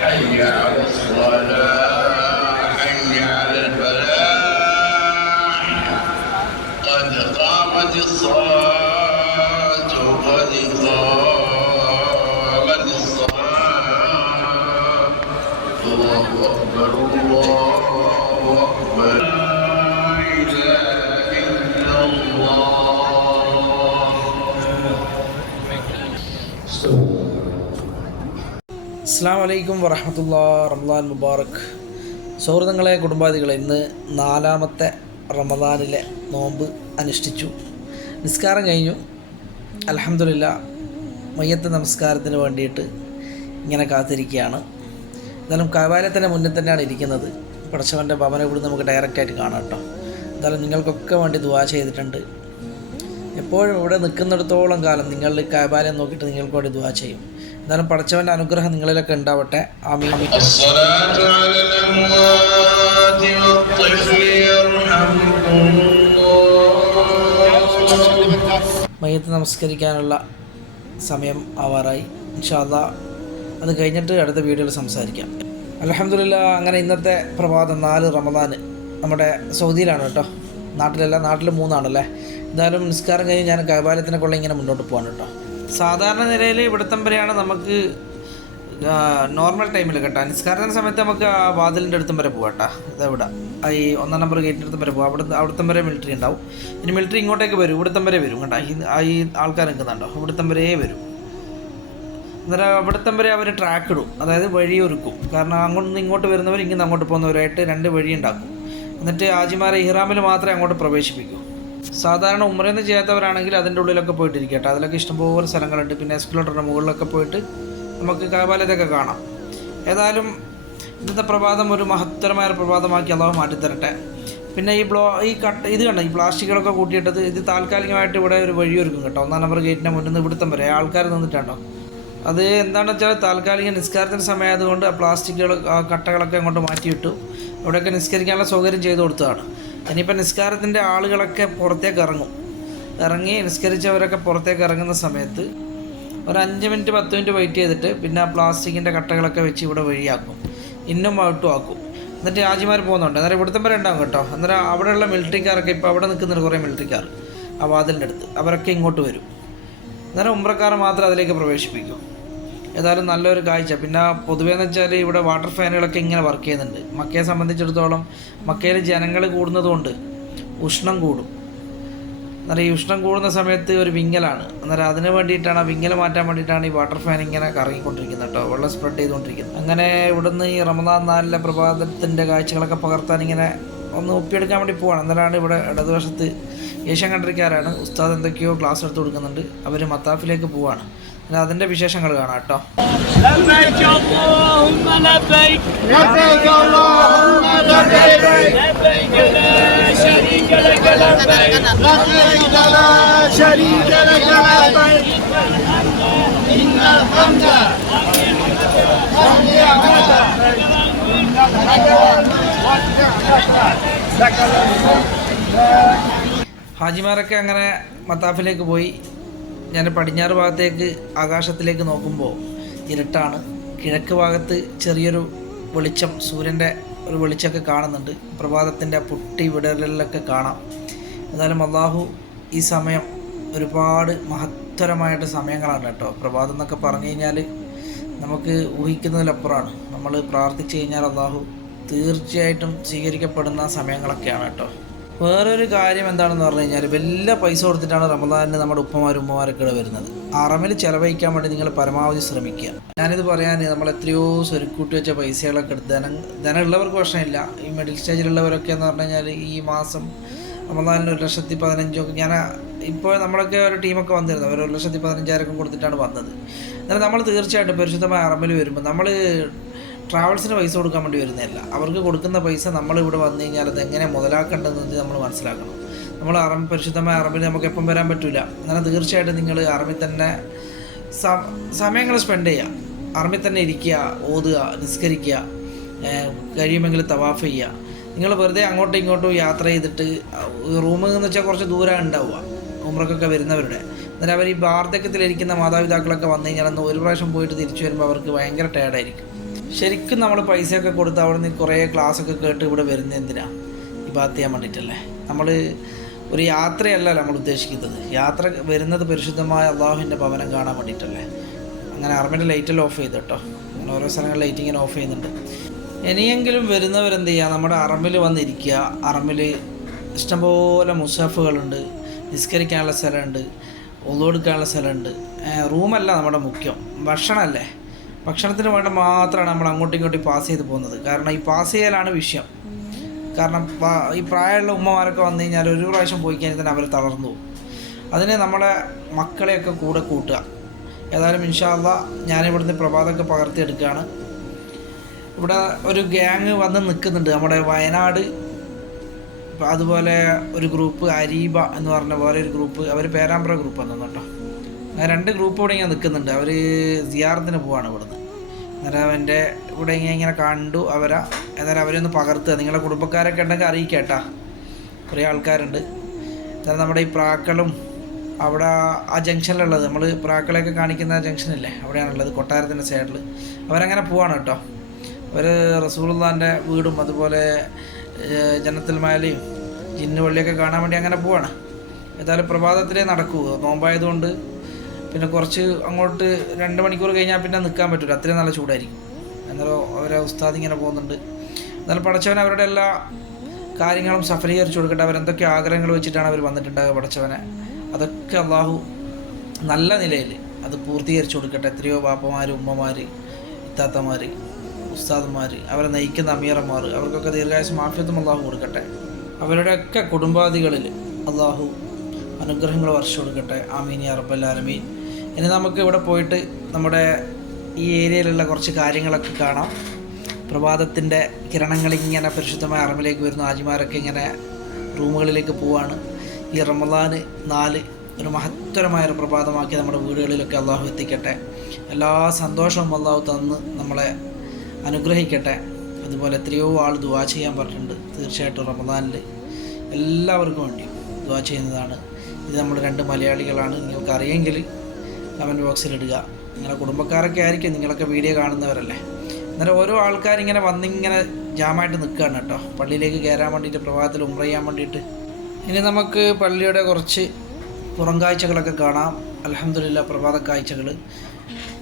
حي على الصلاة حي على الفلاح. قد قامت الصلاة قد قامت الصلاة. الله أكبر الله അസ്സാം വലൈക്കും വറഹമത്തുള്ള റംലാൻ മുബാറക്. സൗഹൃദങ്ങളെ കുടുംബാദികളെ ഇന്ന് നാലാമത്തെ റമദാനിലെ നോമ്പ് അനുഷ്ഠിച്ചു. നിസ്കാരം കഴിഞ്ഞു. അലഹമില്ല മയ്യത്ത് നമസ്കാരത്തിന് വേണ്ടിയിട്ട് ഇങ്ങനെ കാത്തിരിക്കുകയാണ്. എന്നാലും കവാലത്തിന്റെ മുന്നിൽ തന്നെയാണ് ഇരിക്കുന്നത്. പടച്ചവന്റെ ഭവനം ഇവിടെ നമുക്ക് ഡയറക്റ്റായിട്ട് കാണാം കേട്ടോ. എന്തായാലും നിങ്ങൾക്കൊക്കെ വേണ്ടി ദുവാ ചെയ്തിട്ടുണ്ട്. എപ്പോഴും ഇവിടെ നിൽക്കുന്നിടത്തോളം കാലം നിങ്ങൾ കാബാലയം നോക്കിയിട്ട് നിങ്ങൾക്ക് വേണ്ടി ദുവാ ചെയ്യും. എന്നാലും പഠിച്ചവന്റെ അനുഗ്രഹം നിങ്ങളിലൊക്കെ ഉണ്ടാവട്ടെ. മയത്ത് നമസ്കരിക്കാനുള്ള സമയം ആവാറായി. ഇൻഷാല്ല അത് കഴിഞ്ഞിട്ട് അടുത്ത വീഡിയോയിൽ സംസാരിക്കാം. അലഹമില്ല അങ്ങനെ ഇന്നത്തെ പ്രഭാതം നാല് റമദാന്. നമ്മുടെ സൗദിയിലാണ് കേട്ടോ. നാട്ടിലല്ല നാട്ടിൽ മൂന്നാണല്ലേ? എന്തായാലും നിസ്കാരം കഴിഞ്ഞ് ഞാൻ കൈബാലത്തിനെ കൊള്ള ഇങ്ങനെ മുന്നോട്ട് പോകാൻ കേട്ടോ. സാധാരണ നിലയിൽ ഇവിടത്തം വരെയാണ് നമുക്ക് നോർമൽ ടൈമിൽ കേട്ടോ. നിസ്കാരത്തിന് സമയത്ത് നമുക്ക് ആ വാതിലിന്റെ അടുത്തും വരെ പോകാം കേട്ടോ. ഇതെവിടെ? ഈ ഒന്നാം നമ്പർ ഗേറ്റിന്റെ അടുത്തും വരെ പോകാം അവിടെ അവിടുത്തെ വരെ മിലിറ്ററി ഉണ്ടാവും. ഇനി മിലിറ്ററി ഇങ്ങോട്ടേക്ക് വരും. ഇവിടുത്തെ വരെ വരും കേട്ടോ. ഈ ആൾക്കാർ നിൽക്കുന്നുണ്ടോ? ഇവിടുത്തെ വരെ വരും. അന്നേരം അവിടുത്തം വരെ അവർ ട്രാക്ക് ഇടും. അതായത് വഴി ഒരുക്കും. കാരണം അങ്ങോട്ട് നിന്ന് ഇങ്ങോട്ട് വരുന്നവർ ഇങ്ങനെ അങ്ങോട്ട് പോകുന്നവരായിട്ട് രണ്ട് വഴി ഉണ്ടാക്കും. എന്നിട്ട് ആജിമാരെ ഇഹ്റാമിൽ മാത്രമേ അങ്ങോട്ട് പ്രവേശിപ്പിക്കൂ. സാധാരണ ഉമ്രയൊന്നും ചെയ്യാത്തവരാണെങ്കിൽ അതിന്റെ ഉള്ളിലൊക്കെ പോയിട്ടിരിക്കും കേട്ടോ അതിലൊക്കെ ഇഷ്ടംപോലെ സ്ഥലങ്ങളുണ്ട്. പിന്നെ എസ്കുലേറ്ററിന്റെ മുകളിലൊക്കെ പോയിട്ട് നമുക്ക് കാബാലത്തൊക്കെ കാണാം. ഏതായാലും ഇന്നത്തെ പ്രഭാതം ഒരു മഹത്തരമായ പ്രഭാതമാക്കി അള്ളാഹു മാറ്റിത്തരട്ടെ. പിന്നെ ഈ ബ്ലോ ഈ കട്ട് ഇത് കണ്ട? ഈ പ്ലാസ്റ്റിക്കുകളൊക്കെ കൂട്ടിയിട്ടത് ഇത് താൽക്കാലികമായിട്ട് ഇവിടെ ഒരു വഴിയൊരുക്കും കേട്ടോ. ഒന്നാം നമ്പർ ഗേറ്റിന്റെ മുന്നിൽ നിന്ന് ഇവിടുത്തെ വരെ ആൾക്കാർ നിന്നിട്ടുണ്ടോ? അത് എന്താണെന്ന് വെച്ചാൽ താൽക്കാലിക നിസ്കാരത്തിന്റെ സമയമായതുകൊണ്ട് ആ പ്ലാസ്റ്റിക്കുകൾ ആ കട്ടകളൊക്കെ അങ്ങോട്ട് മാറ്റിയിട്ടു. അവിടെയൊക്കെ നിസ്കരിക്കാനുള്ള സൗകര്യം ചെയ്തു കൊടുത്തതാണ്. ഇനിയിപ്പോൾ നിസ്കാരത്തിന്റെ ആളുകളൊക്കെ പുറത്തേക്ക് ഇറങ്ങും. ഇറങ്ങി നിസ്കരിച്ചവരൊക്കെ പുറത്തേക്ക് ഇറങ്ങുന്ന സമയത്ത് ഒരു അഞ്ച് മിനിറ്റ് പത്ത് മിനിറ്റ് വെയിറ്റ് ചെയ്തിട്ട് പിന്നെ ആ പ്ലാസ്റ്റിക്കിന്റെ കട്ടകളൊക്കെ വെച്ച് ഇവിടെ വഴിയാക്കും. ഇന്നും ഔട്ടും ആക്കും. എന്നിട്ട് രാജിമാർ പോകുന്നുണ്ട്. അന്നേരം ഇവിടുത്തെ വരെ ഉണ്ടാവും കേട്ടോ. അന്നേരം അവിടെയുള്ള മിലിറ്ററിക്കാരൊക്കെ ഇപ്പോൾ അവിടെ നിൽക്കുന്നുണ്ട് കുറേ മിലിറ്ററിക്കാർ ആ വാതിലിന്റെ അടുത്ത്. അവരൊക്കെ ഇങ്ങോട്ട് വരും. അന്നേരം ഉമ്രക്കാർ മാത്രം അതിലേക്ക് പ്രവേശിപ്പിക്കും. ഏതായാലും നല്ലൊരു കാഴ്ച. പിന്നെ പൊതുവേ എന്ന് വെച്ചാൽ ഇവിടെ വാട്ടർ ഫാനുകളൊക്കെ ഇങ്ങനെ വർക്ക് ചെയ്യുന്നുണ്ട്. മക്കയെ സംബന്ധിച്ചിടത്തോളം മക്കയിൽ ജനങ്ങൾ കൂടുന്നതുകൊണ്ട് ഉഷ്ണം കൂടും. അന്നേരം ഈ ഉഷ്ണം കൂടുന്ന സമയത്ത് ഒരു വിങ്ങലാണ്. അന്നേരം അതിന് വേണ്ടിയിട്ടാണ് ആ വിങ്ങൽ മാറ്റാൻ വേണ്ടിയിട്ടാണ് ഈ വാട്ടർ ഫാൻ ഇങ്ങനെ കറങ്ങിക്കൊണ്ടിരിക്കുന്നത് കേട്ടോ. വെള്ളം സ്പ്രെഡ് ചെയ്തുകൊണ്ടിരിക്കുന്നത്. അങ്ങനെ ഇവിടുന്ന് ഈ റമദാൻ നാലിലെ പ്രഭാതത്തിന്റെ കാഴ്ചകളൊക്കെ പകർത്താൻ ഇങ്ങനെ ഒന്ന് ഒപ്പിയെടുക്കാൻ വേണ്ടി പോവാണ്. അന്നേരമാണ് ഇവിടെ ഇടതുവശത്ത് ഏഷ്യൻ കൺട്രിക്കാരാണ് ഉസ്താദ് എന്തൊക്കെയോ ക്ലാസ് എടുത്ത് കൊടുക്കുന്നുണ്ട്. അവർ മത്താഫിലേക്ക് പോവാണ്. അതിന്റെ വിശേഷങ്ങൾ കാണാം കേട്ടോ. ഹാജിമാരൊക്കെ അങ്ങനെ മത്താഫിലേക്ക് പോയി. ഞാൻ പടിഞ്ഞാറ് ഭാഗത്തേക്ക് ആകാശത്തിലേക്ക് നോക്കുമ്പോൾ ഇരട്ടാണ്. കിഴക്ക് ഭാഗത്ത് ചെറിയൊരു വെളിച്ചം സൂര്യന്റെ ഒരു വെളിച്ചമൊക്കെ കാണുന്നുണ്ട്. പ്രഭാതത്തിന്റെ പൊട്ടി വിടലിലൊക്കെ കാണാം. എന്നാലും അള്ളാഹു ഈ സമയം ഒരുപാട് മഹത്തരമായിട്ട് സമയങ്ങളാണ് കേട്ടോ. പ്രഭാതം എന്നൊക്കെ പറഞ്ഞു കഴിഞ്ഞാൽ നമുക്ക് ഊഹിക്കുന്നതിലപ്പുറമാണ്. നമ്മൾ പ്രാർത്ഥിച്ചു കഴിഞ്ഞാൽ അള്ളാഹു തീർച്ചയായിട്ടും സ്വീകരിക്കപ്പെടുന്ന സമയങ്ങളൊക്കെയാണ് കേട്ടോ. വേറൊരു കാര്യം എന്താണെന്ന് പറഞ്ഞു കഴിഞ്ഞാൽ വലിയ പൈസ കൊടുത്തിട്ടാണ് റമദാനിന് നമ്മുടെ ഉപ്പമാരും ഉമ്മമാരൊക്കെ ഇവിടെ വരുന്നത്. അറമിൽ ചിലവഴിക്കാൻ വേണ്ടി നിങ്ങൾ പരമാവധി ശ്രമിക്കുക. ഞാനിത് പറയാൻ നമ്മൾ എത്രയോ സ്വരുക്കൂട്ടി വെച്ച പൈസകളൊക്കെ എടുത്ത് ധനം ധനമുള്ളവർക്ക് പ്രശ്നമില്ല. ഈ മിഡിൽ സ്റ്റേജിലുള്ളവരൊക്കെ എന്ന് പറഞ്ഞു കഴിഞ്ഞാൽ ഈ മാസം റമദാനിന് ഒരു ലക്ഷത്തി പതിനഞ്ചോ ഞാൻ ഇപ്പോൾ നമ്മളൊക്കെ ഒരു ടീമൊക്കെ വന്നിരുന്നു. അവർ ഒരു ലക്ഷത്തി പതിനഞ്ചായിരം കൊടുത്തിട്ടാണ് വന്നത്. എന്നാൽ നമ്മൾ തീർച്ചയായിട്ടും പരിശുദ്ധമായ അറമിൽ വരുമ്പോൾ നമ്മൾ ട്രാവൽസിന് പൈസ കൊടുക്കാൻ വേണ്ടി വരുന്നതല്ല. അവർക്ക് കൊടുക്കുന്ന പൈസ നമ്മളിവിടെ വന്നു കഴിഞ്ഞാൽ അത് എങ്ങനെ മുതലാക്കേണ്ടതെന്ന് നമ്മൾ മനസ്സിലാക്കണം. നമ്മൾ അറബി പരിശുദ്ധമായ അറബിൽ നമുക്ക് എപ്പം വരാൻ പറ്റില്ല അങ്ങനെ തീർച്ചയായിട്ടും നിങ്ങൾ അറബി തന്നെ സമയങ്ങൾ സ്പെൻഡ് ചെയ്യുക. അറബിൽ തന്നെ ഇരിക്കുക ഓതുക നിസ്കരിക്കുക കഴിയുമെങ്കിൽ തവാഫ് ചെയ്യുക. നിങ്ങൾ വെറുതെ അങ്ങോട്ടും ഇങ്ങോട്ടും യാത്ര ചെയ്തിട്ട് റൂമിൽ നിന്ന് വെച്ചാൽ കുറച്ച് ദൂരം ഉണ്ടാവുക ഉമ്രക്കൊക്കെ വരുന്നവരുടെ. അന്നേരം അവർ ഈ വാർദ്ധക്യത്തിലിരിക്കുന്ന മാതാപിതാക്കളൊക്കെ വന്നു കഴിഞ്ഞാൽ അന്ന് ഒരു പ്രാവശ്യം പോയിട്ട് തിരിച്ചു വരുമ്പോൾ അവർക്ക് ഭയങ്കര ടയർഡായിരിക്കും ശരിക്കും നമ്മൾ പൈസയൊക്കെ കൊടുത്ത് അവിടെ നിന്ന് കുറേ ക്ലാസ്സൊക്കെ കേട്ട് ഇവിടെ വരുന്നത് എന്തിനാണ് ഈ ബാത്ത് ചെയ്യാൻ വേണ്ടിയിട്ടല്ലേ? നമ്മൾ ഒരു യാത്രയല്ല നമ്മൾ ഉദ്ദേശിക്കുന്നത്. യാത്ര വരുന്നത് പരിശുദ്ധമായ അള്ളാഹുവിന്റെ ഭവനം കാണാൻ വേണ്ടിയിട്ടല്ലേ? അങ്ങനെ അറിഞ്ഞിട്ട് ലൈറ്റെല്ലാം ഓഫ് ചെയ്തു കേട്ടോ. അങ്ങനെ ഓരോ സ്ഥലങ്ങളിൽ ലൈറ്റ് ഇങ്ങനെ ഓഫ് ചെയ്യുന്നുണ്ട്. ഇനിയെങ്കിലും വരുന്നവരെന്ത് ചെയ്യുക? നമ്മുടെ അറമ്പിൽ വന്നിരിക്കുക. അറമ്പിൽ ഇഷ്ടംപോലെ മുസാഫുകളുണ്ട്. നിസ്കരിക്കാനുള്ള സ്ഥലമുണ്ട്. ഒതുകൊടുക്കാനുള്ള സ്ഥലമുണ്ട്. റൂമല്ല നമ്മുടെ മുഖ്യം. ഭക്ഷണമല്ലേ? ഭക്ഷണത്തിന് വേണ്ട മാത്രമാണ് നമ്മൾ അങ്ങോട്ടും ഇങ്ങോട്ടും പാസ് ചെയ്ത് പോകുന്നത്. കാരണം ഈ പാസ് ചെയ്യലാണ് വിഷയം. കാരണം ഈ പ്രായമുള്ള ഉമ്മമാരൊക്കെ വന്നു കഴിഞ്ഞാൽ ഒരു പ്രാവശ്യം പോയി കഴിഞ്ഞാൽ തന്നെ അവർ തളർന്നു പോകും. അതിന് നമ്മളെ മക്കളെയൊക്കെ കൂടെ കൂട്ടുക. ഏതായാലും ഇൻഷാല്ല ഞാനിവിടുന്ന് പ്രഭാതമൊക്കെ പകർത്തിയെടുക്കുകയാണ്. ഇവിടെ ഒരു ഗ്യാങ് വന്ന് നിൽക്കുന്നുണ്ട്. നമ്മുടെ വയനാട് അതുപോലെ ഒരു ഗ്രൂപ്പ് അരീബ എന്ന് പറഞ്ഞ പോലെ ഒരു ഗ്രൂപ്പ് അവർ പേരാമ്പ്ര ഗ്രൂപ്പ് വന്നു കേട്ടോ. രണ്ട് ഗ്രൂപ്പ് ഇവിടെ ഇങ്ങനെ നിൽക്കുന്നുണ്ട്. അവർ സിയാറത്തിന് പോവാണ് ഇവിടുന്ന്. അന്നേരം അവന്റെ ഇവിടെ ഇങ്ങനെ ഇങ്ങനെ കണ്ടു അവരാ. എന്നാലും അവരൊന്ന് പകർത്തുക. നിങ്ങളുടെ കുടുംബക്കാരൊക്കെ ഉണ്ടെങ്കിൽ അറിയിക്കേട്ടാ കുറേ ആൾക്കാരുണ്ട്. എന്നാൽ നമ്മുടെ ഈ പ്രാക്കളും അവിടെ ആ ജംഗ്ഷനിലുള്ളത്. നമ്മൾ പ്രാക്കളെയൊക്കെ കാണിക്കുന്ന ജംഗ്ഷനില്ലേ? അവിടെയാണുള്ളത് കൊട്ടാരത്തിന്റെ സൈഡിൽ അവരങ്ങനെ പോവാണ് കേട്ടോ. അവർ റസൂലുള്ളാന്റെ വീടും അതുപോലെ ജനത്തിൽ മാലയും ജിന്നുപള്ളിയൊക്കെ കാണാൻ വേണ്ടി അങ്ങനെ പോവാണ്. ഏതായാലും പ്രഭാതത്തിലേ നടക്കൂ. നോമ്പായതുകൊണ്ട് പിന്നെ കുറച്ച് അങ്ങോട്ട് രണ്ട് മണിക്കൂർ കഴിഞ്ഞാൽ പിന്നെ നിൽക്കാൻ പറ്റില്ല അത്രയും നല്ല ചൂടായിരിക്കും. എന്നാലും അവരെ ഉസ്താദ് ഇങ്ങനെ പോകുന്നുണ്ട്. എന്നാലും പടച്ചവൻ അവരുടെ എല്ലാ കാര്യങ്ങളും സഫലീകരിച്ചു കൊടുക്കട്ടെ. അവരെന്തൊക്കെ ആഗ്രഹങ്ങൾ വെച്ചിട്ടാണ് അവർ വന്നിട്ടുണ്ടാകുക പടച്ചവനെ? അതൊക്കെ അള്ളാഹു നല്ല നിലയിൽ അത് പൂർത്തീകരിച്ചു കൊടുക്കട്ടെ. എത്രയോ ബാപ്പമാർ ഉമ്മമാർ ഇത്താത്തമാർ ഉസ്താദ്മാർ അവരെ നയിക്കുന്ന അമീറന്മാർ അവർക്കൊക്കെ ദീർഘായുസ് മാഫിയത്തും അള്ളാഹു കൊടുക്കട്ടെ. അവരുടെയൊക്കെ കുടുംബാദികളിൽ അള്ളാഹു അനുഗ്രഹങ്ങൾ വർഷം കൊടുക്കട്ടെ. ആമീൻ അറബല്ലാലമീൻ ഇനി നമുക്ക് ഇവിടെ പോയിട്ട് നമ്മുടെ ഈ ഏരിയയിലുള്ള കുറച്ച് കാര്യങ്ങളൊക്കെ കാണാം. പ്രഭാതത്തിന്റെ കിരണങ്ങൾ ഇങ്ങനെ പരിശുദ്ധമായ അറമിലേക്ക് വരുന്നു. ആജിമാരൊക്കെ ഇങ്ങനെ റൂമുകളിലേക്ക് പോവാണ്. ഈ റമദാന് നാല് ഒരു മഹത്തരമായ ഒരു പ്രഭാതമാക്കി നമ്മുടെ വീടുകളിലൊക്കെ അള്ളാഹു എത്തിക്കട്ടെ. എല്ലാ സന്തോഷവും അള്ളാഹു തന്ന് നമ്മളെ അനുഗ്രഹിക്കട്ടെ. അതുപോലെ എത്രയോ ആൾ ദുവാ ചെയ്യാൻ പറഞ്ഞിട്ടുണ്ട്. തീർച്ചയായിട്ടും റമദാനിൽ എല്ലാവർക്കും വേണ്ടി ദുവാ ചെയ്യുന്നതാണ്. ഇത് നമ്മൾ രണ്ട് മലയാളികളാണ്. നിങ്ങൾക്ക് അറിയെങ്കിൽ കമന്റ് ബോക്സിൽ ഇടുക. നിങ്ങളുടെ കുടുംബക്കാരൊക്കെ ആയിരിക്കും നിങ്ങളൊക്കെ വീഡിയോ കാണുന്നവരല്ലേ. അന്നേരം ഓരോ ആൾക്കാരിങ്ങനെ വന്നിങ്ങനെ ജാമായിട്ട് നിൽക്കുകയാണ് കേട്ടോ. പള്ളിയിലേക്ക് കയറാൻ വേണ്ടിയിട്ട് പ്രഭാതത്തിൽ ഉമ്ര ചെയ്യാൻ വേണ്ടിയിട്ട്. ഇനി നമുക്ക് പള്ളിയുടെ കുറച്ച് പുറം കാഴ്ചകളൊക്കെ കാണാം. അലഹമില്ല പ്രഭാത കാഴ്ചകൾ.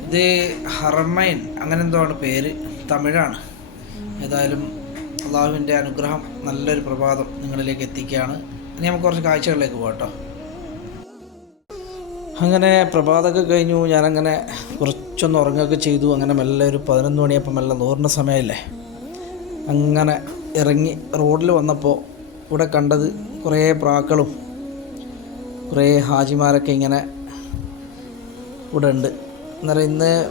ഇത് ഹറമൈൻ അങ്ങനെ എന്തോ ആണ് പേര്. തമിഴാണ്. ഏതായാലും അള്ളാഹുവിന്റെ അനുഗ്രഹം നല്ലൊരു പ്രഭാതം നിങ്ങളിലേക്ക് എത്തിക്കുകയാണ്. ഇനി നമുക്ക് കുറച്ച് കാഴ്ചകളിലേക്ക് പോകാം കേട്ടോ. അങ്ങനെ പ്രഭാതമൊക്കെ കഴിഞ്ഞു. ഞാനങ്ങനെ കുറച്ചൊന്ന് ഉറങ്ങുകയൊക്കെ ചെയ്തു. അങ്ങനെ മെല്ലെ ഒരു പതിനൊന്ന് മണിയപ്പം മെല്ലെ നൂറിന്റെ സമയമല്ലേ അങ്ങനെ ഇറങ്ങി റോഡിൽ വന്നപ്പോൾ ഇവിടെ കണ്ടത് കുറേ പ്രാക്കളും കുറേ ഹാജിമാരൊക്കെ ഇങ്ങനെ ഇവിടെ ഉണ്ട്. എന്നാൽ ഇന്ന്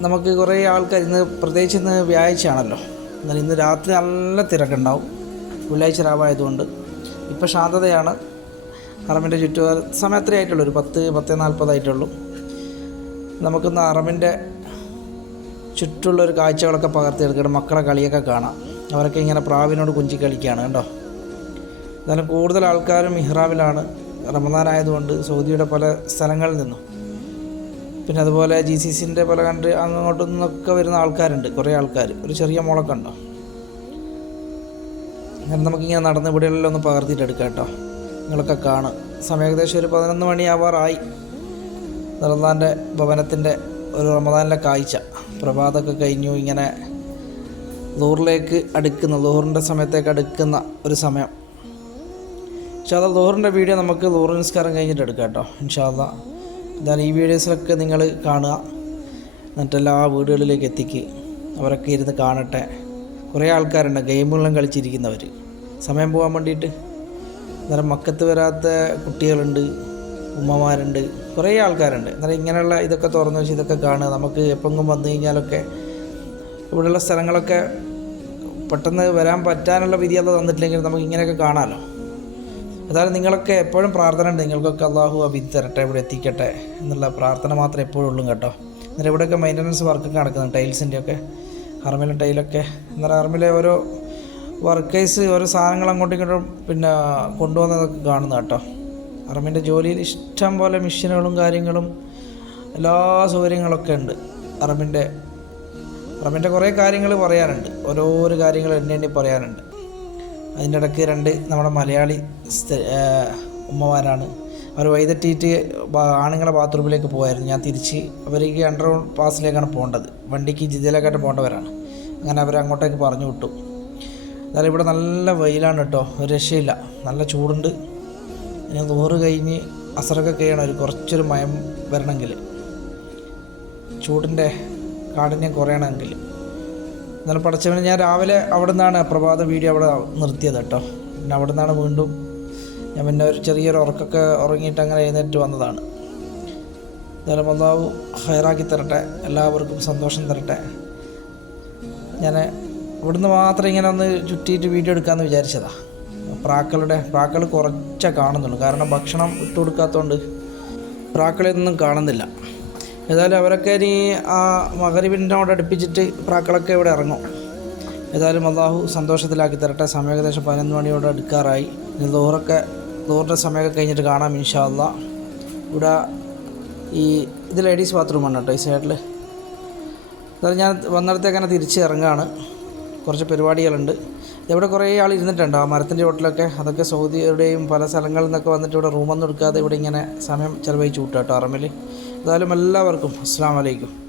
നമുക്ക് കുറേ ആൾക്കാർ ഇന്ന് പ്രത്യേകിച്ച് ഇന്ന് വ്യാഴ്ചയാണല്ലോ എന്നാൽ ഇന്ന് രാത്രി നല്ല തിരക്കുണ്ടാവും. വെള്ളിയാഴ്ച രാവായതുകൊണ്ട്. ഇപ്പോൾ ശാന്തതയാണ്. അറമിന്റെ ചുറ്റുപാട് സമയം അത്രേ ആയിട്ടുള്ളൂ? ഒരു പത്ത് പത്ത് നാൽപ്പതായിട്ടുള്ളൂ നമുക്കിന്ന് അറമിന്റെ ചുറ്റുള്ളൊരു കാഴ്ചകളൊക്കെ പകർത്തിയെടുക്കണം മക്കളെ കളിയൊക്കെ കാണാം. അവരൊക്കെ ഇങ്ങനെ പ്രാവിനോട് കുഞ്ചി കളിക്കുകയാണ് കേട്ടോ. എന്നാലും കൂടുതൽ ആൾക്കാരും ഇഹ്റാമിലാണ് റമദാൻ ആയതുകൊണ്ട് സൗദിയുടെ പല സ്ഥലങ്ങളിൽ നിന്നും. പിന്നെ അതുപോലെ ജി സി സിന്റെ പല കൺട്രി അങ്ങോട്ടു നിന്നൊക്കെ വരുന്ന ആൾക്കാരുണ്ട് കുറേ ആൾക്കാർ ഒരു ചെറിയ മോളൊക്കെ ഉണ്ടോ? അങ്ങനെ നമുക്കിങ്ങനെ നടന്ന് ഇവിടെയുള്ള ഒന്ന് പകർത്തിയിട്ടെടുക്കാം കേട്ടോ. നിങ്ങളൊക്കെ കാണാം. സമയം ഏകദേശം ഒരു പതിനൊന്ന് മണിയാവാറായി. റമദാന്റെ ഭവനത്തിന്റെ ഒരു റമദാനിലെ കാഴ്ച. പ്രഭാതമൊക്കെ കഴിഞ്ഞു. ഇങ്ങനെ ദൂറിലേക്ക് അടുക്കുന്ന ദൂറിന്റെ സമയത്തേക്ക് അടുക്കുന്ന ഒരു സമയം. ഇൻഷാല്ല ദൂറിന്റെ വീഡിയോ നമുക്ക് ദൂറ് നിസ്കാരം കഴിഞ്ഞിട്ട് എടുക്കാം കേട്ടോ. ഇൻഷാല്ല എന്താണ് ഈ വീഡിയോസിലൊക്കെ നിങ്ങൾ കാണുക. എന്നിട്ട് എല്ലാ വീടുകളിലേക്ക് എത്തിക്ക്. അവരൊക്കെ ഇരുന്ന് കാണട്ടെ. കുറേ ആൾക്കാരുണ്ട്. ഗെയിമുകളും കളിച്ചിരിക്കുന്നവർ സമയം പോകാൻ വേണ്ടിയിട്ട് അന്നേരം മക്കത്ത് വരാത്ത കുട്ടികളുണ്ട് ഉമ്മമാരുണ്ട് കുറേ ആൾക്കാരുണ്ട്. അന്നേരം ഇങ്ങനെയുള്ള ഇതൊക്കെ തുറന്നു വെച്ച് ഇതൊക്കെ കാണുക. നമുക്ക് എപ്പെങ്കിലും വന്നു കഴിഞ്ഞാലൊക്കെ ഇവിടെയുള്ള സ്ഥലങ്ങളൊക്കെ പെട്ടെന്ന് വരാൻ പറ്റാനുള്ള വിധി അത് തന്നിട്ടില്ലെങ്കിൽ നമുക്ക് ഇങ്ങനെയൊക്കെ കാണാമല്ലോ അതായത് നിങ്ങളൊക്കെ എപ്പോഴും പ്രാർത്ഥന ഉണ്ട്. നിങ്ങൾക്കൊക്കെ അള്ളാഹു അഭിധി തരട്ടെ ഇവിടെ എത്തിക്കട്ടെ എന്നുള്ള പ്രാർത്ഥന മാത്രമേ എപ്പോഴും ഉള്ളൂ കേട്ടോ. അന്നേരം ഇവിടെയൊക്കെ മെയിന്റനൻസ് വർക്കൊക്കെ നടക്കുന്നുണ്ട് ടൈൽസിന്റെയൊക്കെ ഹർമിലെ ടൈലൊക്കെ എന്നാൽ അറമിലെ ഓരോ വർക്കേഴ്സ് ഓരോ സാധനങ്ങൾ അങ്ങോട്ടും ഇങ്ങോട്ടും പിന്നെ കൊണ്ടുവന്നതൊക്കെ കാണുന്ന കേട്ടോ അറമിന്റെ ജോലിയിൽ ഇഷ്ടം പോലെ മെഷീനുകളും കാര്യങ്ങളും എല്ലാ സൗകര്യങ്ങളൊക്കെ ഉണ്ട്. അറമിന്റെ അറമിന്റെ കുറേ കാര്യങ്ങൾ പറയാനുണ്ട്. ഓരോരോ കാര്യങ്ങൾ എണ്ണി എണ്ണി പറയാനുണ്ട്. അതിന്റെ ഇടയ്ക്ക് രണ്ട് നമ്മുടെ മലയാളി ഉമ്മമാരാണ്. അവർ വൈതെറ്റിയിട്ട് ആണുങ്ങളെ ബാത്റൂമിലേക്ക് പോയായിരുന്നു ഞാൻ തിരിച്ച് അവർക്ക് അണ്ടർ പാസിലേക്കാണ് പോകേണ്ടത്. വണ്ടിക്ക് ജിദ്ദയിലേക്കായിട്ട് പോകേണ്ടവരാണ്. അങ്ങനെ അവർ അങ്ങോട്ടേക്ക് പറഞ്ഞു വിട്ടു. എന്നാലും ഇവിടെ നല്ല വെയിലാണ് കേട്ടോ. ഒരു രക്ഷയില്ല. നല്ല ചൂടുണ്ട്. ഇനി നൂറ് കഴിഞ്ഞ് അസറൊക്കെ കഴിയണം. ഒരു കുറച്ചൊരു മയം വരണമെങ്കിൽ. ചൂടിന്റെ കാഠിന്യം കുറയണമെങ്കിൽ. എന്നാലും പഠിച്ചവന് ഞാൻ രാവിലെ അവിടെ നിന്നാണ് പ്രഭാത വീഡിയോ അവിടെ നിർത്തിയത് കേട്ടോ. പിന്നെ അവിടെ നിന്നാണ് വീണ്ടും ഞാൻ പിന്നെ ഒരു ചെറിയൊരു ഉറക്കൊക്കെ ഉറങ്ങിയിട്ട് അങ്ങനെ എഴുന്നേറ്റ് വന്നതാണ്. എന്തായാലും അള്ളാഹു ഹയറാക്കി തരട്ടെ. എല്ലാവർക്കും സന്തോഷം തരട്ടെ. ഞാൻ ഇവിടുന്ന് മാത്രം ഇങ്ങനെ ഒന്ന് ചുറ്റിയിട്ട് വീഡിയോ എടുക്കാമെന്ന് വിചാരിച്ചതാണ് പ്രാക്കളുടെ പ്രാക്കൾ കുറച്ചേ കാണുന്നുള്ളൂ. കാരണം ഭക്ഷണം ഇട്ട് കൊടുക്കാത്തതുകൊണ്ട് പ്രാക്കളെ ഒന്നും കാണുന്നില്ല. ഏതായാലും അവരൊക്കെ ഇനി ആ മകരിവിനോട് അടുപ്പിച്ചിട്ട് പ്രാക്കളൊക്കെ ഇവിടെ ഇറങ്ങും. ഏതായാലും അള്ളാഹു സന്തോഷത്തിലാക്കി തരട്ടെ. സമയം ഏകദേശം പതിനൊന്ന് മണിയോടെ എടുക്കാറായി ഇനി ദൂറൊക്കെ ദൂറിന്റെ സമയമൊക്കെ കഴിഞ്ഞിട്ട് കാണാം ഇൻഷാ അല്ലാ ഇവിടെ ഈ ഇത് ലേഡീസ് ബാത്റൂമാണ് കേട്ടോ ഈ സൈഡിൽ എന്നാലും ഞാൻ വന്നിടത്തേക്കന്നെ തിരിച്ച് ഇറങ്ങുകയാണ് കുറച്ച് പരിപാടികളുണ്ട്. ഇവിടെ കുറേ ആൾ ഇരുന്നിട്ടുണ്ട്. ആ മരത്തിന്റെ ചോട്ടിലൊക്കെ അതൊക്കെ സൗദിയുടെയും പല സ്ഥലങ്ങളിൽ നിന്നൊക്കെ വന്നിട്ട് ഇവിടെ റൂമൊന്നും എടുക്കാതെ ഇവിടെ ഇങ്ങനെ സമയം ചിലവഴിച്ച് കേട്ടോ അറമിൽ എന്തായാലും എല്ലാവർക്കും അസ്സാം വലൈക്കും